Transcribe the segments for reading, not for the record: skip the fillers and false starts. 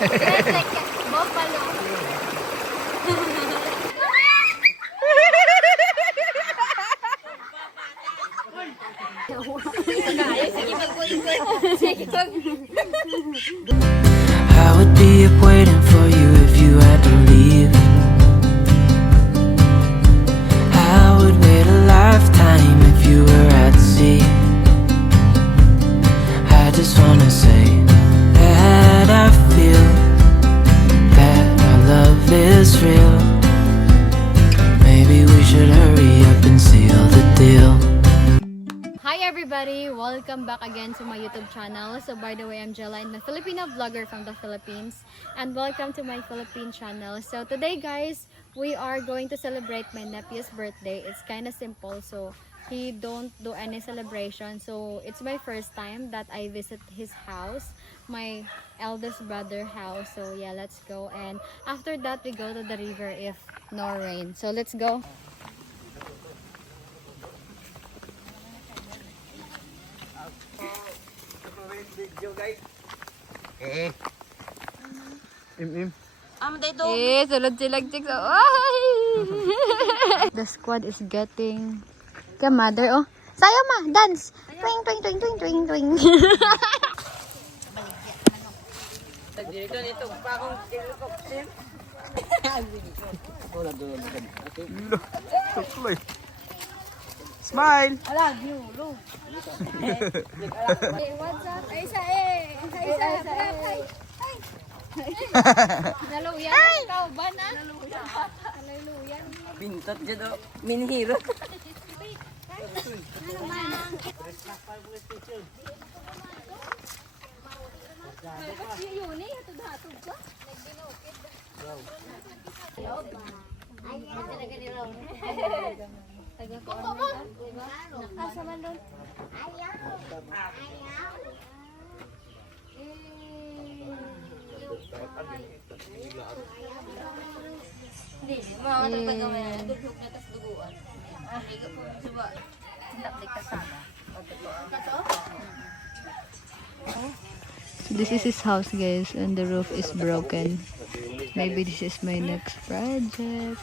Buffalo. I would be up waiting for you if you had to leave. I would wait a lifetime if you were at sea. I just wanna say that I feel that our love is real. Maybe we should hurry up and seal the deal. Hi everybody! Welcome back again to my YouTube channel. So by the way, I'm Jella, I'm a Filipino vlogger from the Philippines. And welcome to my Philippine channel. So today guys, we are going to celebrate my nephew's birthday. It's kind of simple. So he don't do any celebration. So it's my first time that I visit his house. My eldest brother house. So yeah, let's go. And after that, we go to the river if no rain. So let's go. Eh, sulod silag chicks. Ay! The squad is getting mother. Oh, sayo ma, dance. Twing, twing, twing, twing, twing, twing. Smile! Hey, what's up? Ay, isa eh. Ay. Naluyan ikaw ba na? Naluyan. Pintot dyan o. Minihiro. This is his house guys and the roof is broken. Maybe this is my next project.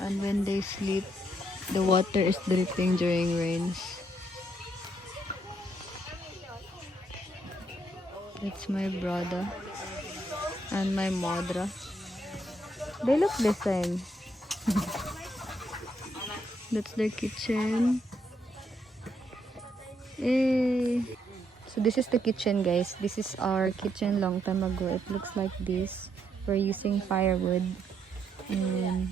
And when they sleep, the water is dripping during rains. It's my brother and my mother. They look the same. That's their kitchen. Eh. So this is the kitchen guys. This is our kitchen long time ago. It looks like this. We're using firewood. And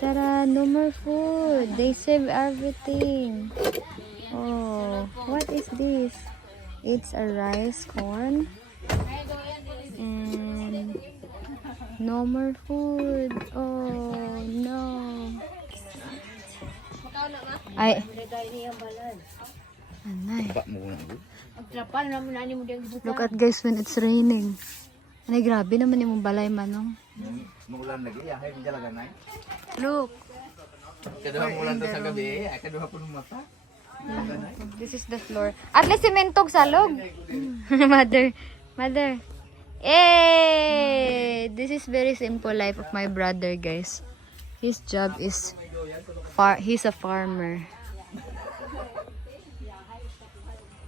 tada, no more food. They save everything. Oh, what is this? It's a rice corn. And no more food. Oh no. Ay. Anay. Look at guys when it's raining. Anay, grabe naman yung balay manong. Mulan lagi, ya. Hay talaga na. Look. Kaduha mulan to sa gabi, ay kaduha po ng mata. This is the floor. At least simentog salog. Mother. Eh, this is very simple life of my brother, guys. His job is he's a farmer.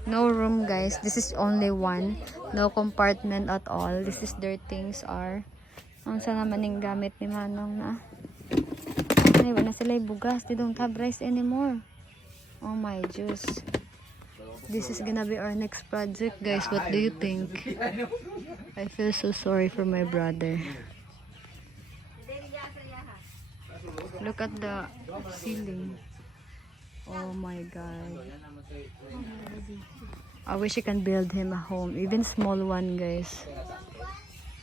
No room, guys. This is only one. No compartment at all. This is their things are. Ang sa naman yung gamit ni Manong na. Ay, wala sila bugas. They don't have rice anymore. Oh my juice. This is gonna be our next project, guys. What do you think? I feel so sorry for my brother. Look at the ceiling. Oh my god. I wish I can build him a home. Even small one, guys.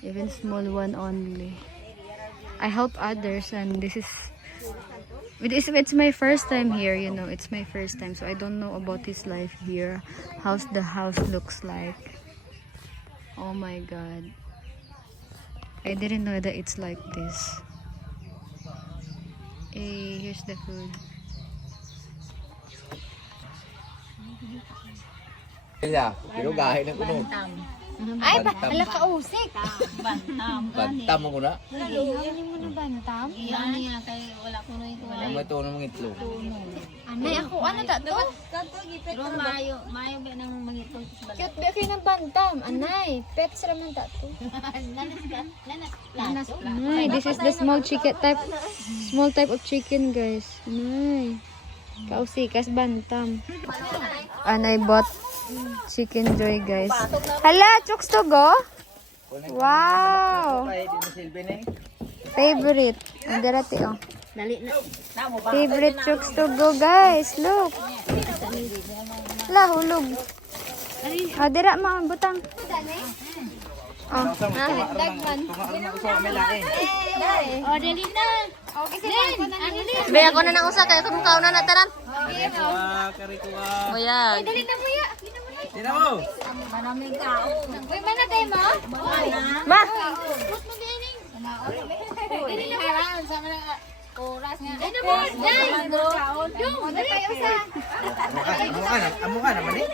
Even small one only. I help others and this is it's my first time here, you know. It's my first time, so I don't know about his life here. How's the house looks like. Oh my god. I didn't know that it's like this. Hey, here's the food. Kaya, pero gahe na kuno. Ay, Bantam. hala ka usik. Bantam mo na. Ano mo na bantam? Iyan niya kay wala ko rin ko. Ang ito ng mga itlog. Anay, ako, ano ta to? Pero mayo ba nang mangitog sa balat? Cute ba kayo ng bantam? Anay, pets raman ta to. Lanas Anay, this is the small type of chicken, guys. Anay. Kausikas bantam. Anay bought chicken joy, guys. Hala, chooks to go? Wow! Ay, di mo silbi na eh. Favorite. Ang darati, oh. Dali na. Favorite chooks to go, guys. Look. La, hulog. Ah, dira, mga butang. Oh, dagman. Oh, dali na. Be, ako na nausa kaya kung kauna na taran. Moya. Dali na mo ya. Sino mo? Maraming tao. Uy, mana tayo mo? Ma. Dali na mo. Sa mga oras nga. Dali na mo. Dali. Yung, dali tayo usa. Amo ka naman eh.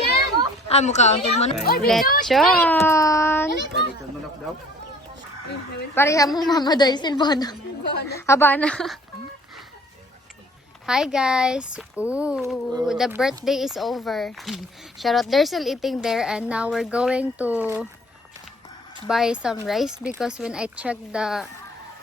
Yan. Amo ka untog man. Lechon. Dito manok daw. Pareha mo mama dahil Silvana. Habana. Hi guys. Ooh, the birthday is over. Charot, they're still eating there and now we're going to buy some rice because when I checked the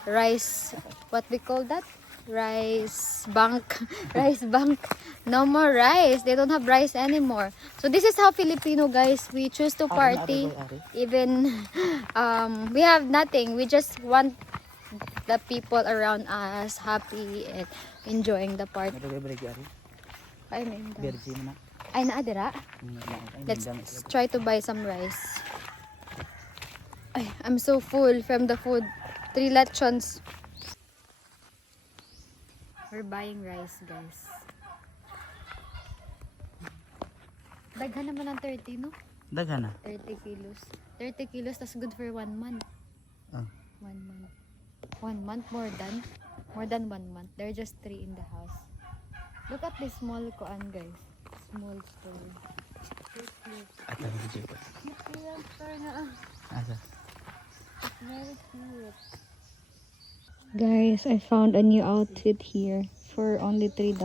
rice, what we call that? Rice bank. Rice bank. No more rice. They don't have rice anymore. So this is how Filipino guys, we choose to party. Even we have nothing. We just want the people around us happy and enjoying the party. Ay, may inda. Ay, naadira. Let's try to buy some rice. Ay, I'm so full from the food. 3 lechons. We're buying rice, guys. Daghan naman ng 30, no? Daghan na. 30 kilos. 30 kilos, that's good for 1 month. Oh. 1 month. 1 month, more than 1 month. There are just 3 in the house. Look at this small koan, guys. Small store. At ang video ko. Cute store na. Asa? Very cute. Guys, I found a new outfit here for only $3.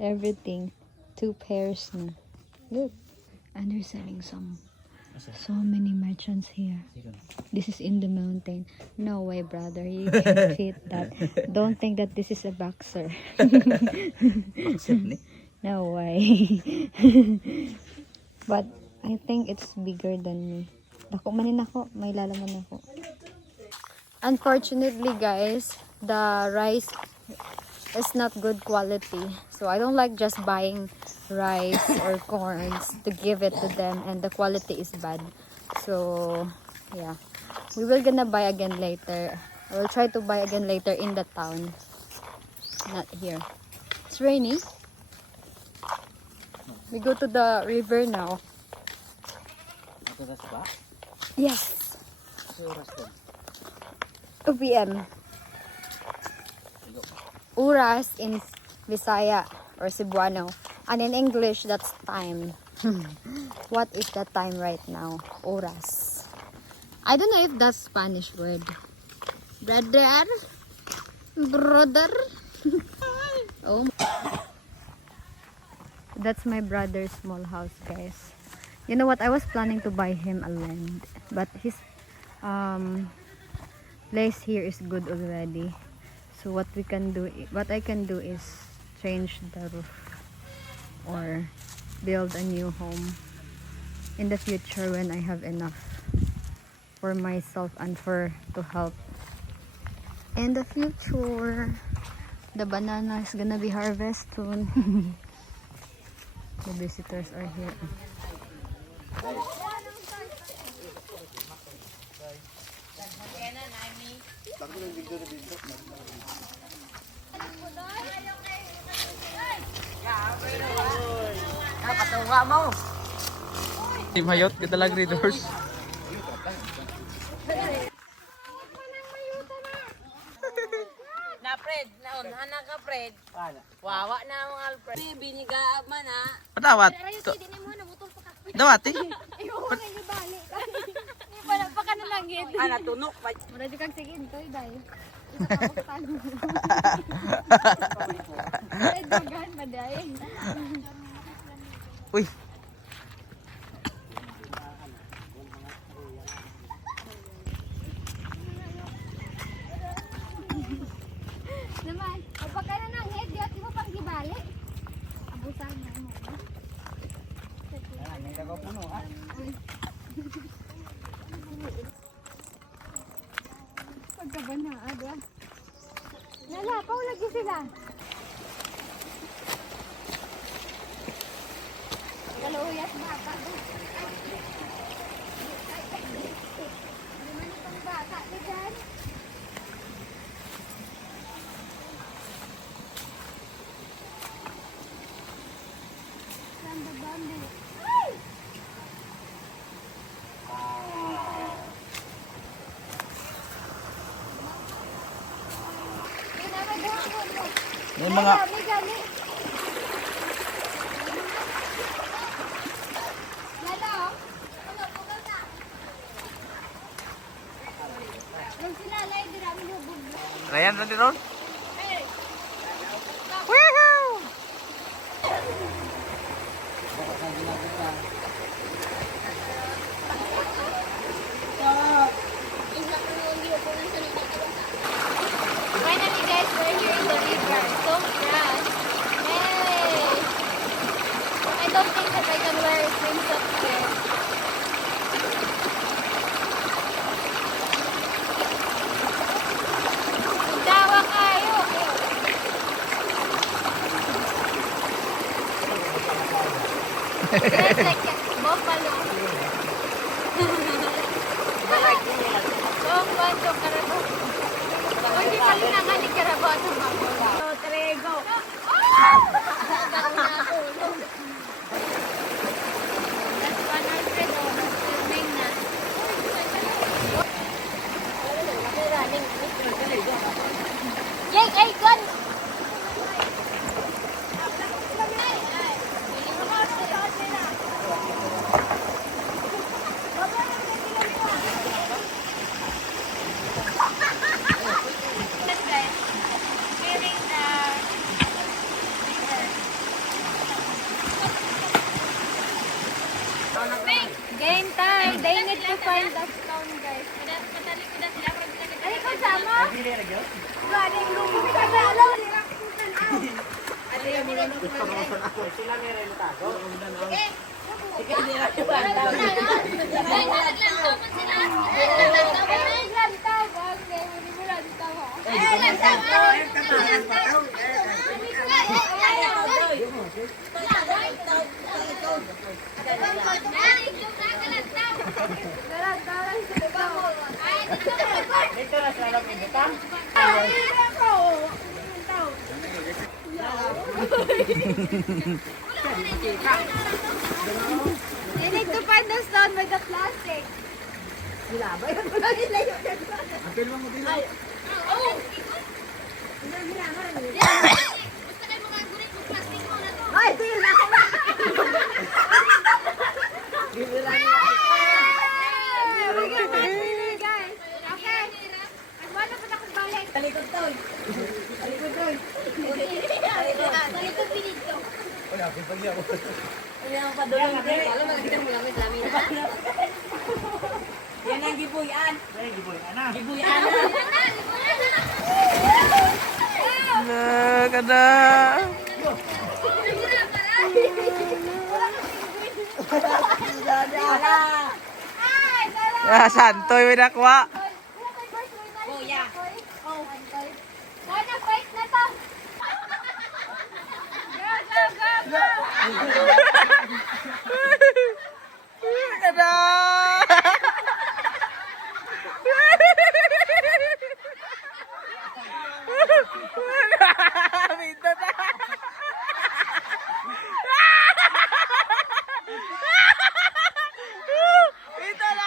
Everything. 2 pairs na. Look. And they're selling so many merchants here. This is in the mountain. No way, brother. You can't fit that. Don't think that this is a boxer. No way. But I think it's bigger than me. Dako manin ako. May lalaman ako. Unfortunately, guys, the rice is not good quality. So I don't like just buying rice or corns to give it to them and the quality is bad. So yeah, we will gonna buy again later. I will try to buy again later in the town, not here. It's raining. We go to the river now. Yes. 2 p.m. Oras in Visaya or Cebuano. And in English, that's time. What is the time right now? Oras. I don't know if that's Spanish word. Brother? Brother? Oh. That's my brother's small house, guys. You know what? I was planning to buy him a land. But his place here is good already. So what I can do is change the roof or build a new home in the future when I have enough for myself and to help in the future. The banana is gonna be harvested soon. The visitors are here. Team Hayot, kita lang readers. Na Fred, naon anak ka Fred. Wawa na ang Alfred. Biniga man ha. Patawat. Dawati. Ayoko na ibalik. Hindi pa na pa ka na langit. Tunok pa. Mura di kang sige, ito day. Isa ka buktan. Ay, dagan ba day? Uy. Naman, kapag ka na langit, di mo pang gibalik. Abusan na mo. Pagkabanaan, ah. Nalapaw lagi sila. Kaluyas bata. Liman itong bata na dyan. Saan ba bambu? Ay! May mga May gani. Lala, oh. Nung sinalay, dirami lubog. Ryan, nanti ron? Finally guys, we're here in the river. So fresh. Yay! I don't think that I can wear swimsuit here. Dawa kayo! That's like buffalo. Ang banto karabo. Hindi kalinangan ni karabo sa mga. Trego. That's 100 oh. Swimming na. Yay, ay, gun! Game time! They need to find the stone, guys. Ay, ikaw sama? Galing lumo ka sa alam. You need to find the stone with the plastic. Guys, okay. Wala pa na kung balik. Talikod to. Talikod to. Talikod pinito. Yan ang gibuyan. Gibuyan. Kada. Ah, santoy may nakwa. Kuya. Sana fight na to. Go. Kada. Minta na. Minta na.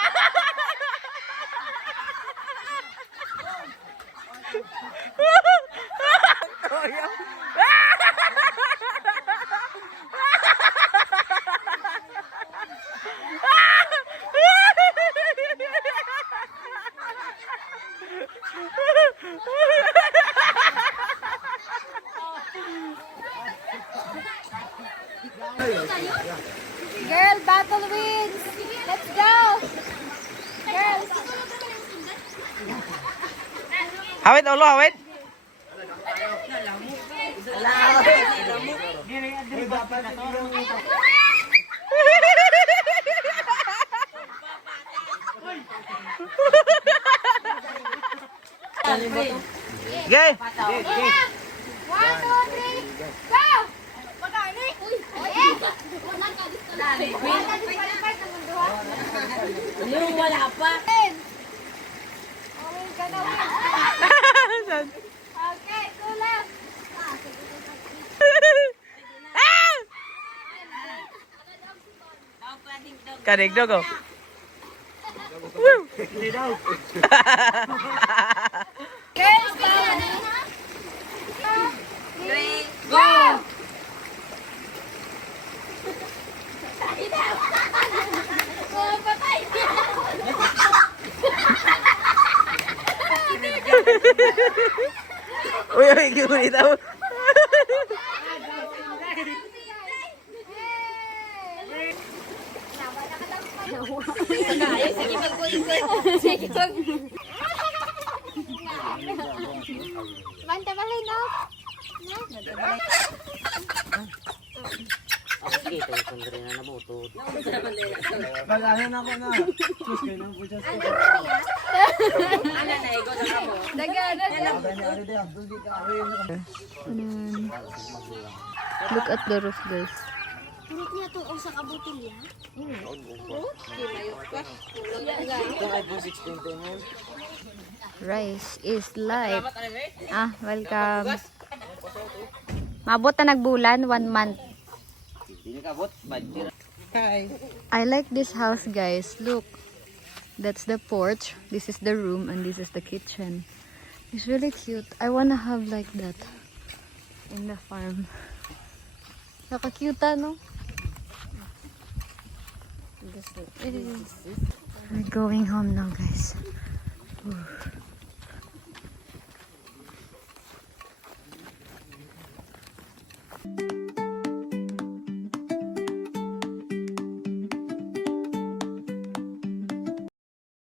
Girl battle wins. Let's go. Girls. Hawid, ulo, hawid. Gay. 1, 2, 3, go! Pagani. Uy. Wala pa. Okay, kulang. Kanig ko. Girls, go! Oh, patay! Uy, uy, gibulit ako. Sige, mag-uisip. Sige, Banta balay na. Look at the roof, guys. Purot niya itong usa ka butilya. Rice is life. Welcome. Mabot na nagbulan, 1 month. I like this house, guys. Look. That's the porch. This is the room and this is the kitchen. It's really cute. I wanna have like that in the farm. Nakakute, no? It is. We're going home now, guys. Ooh.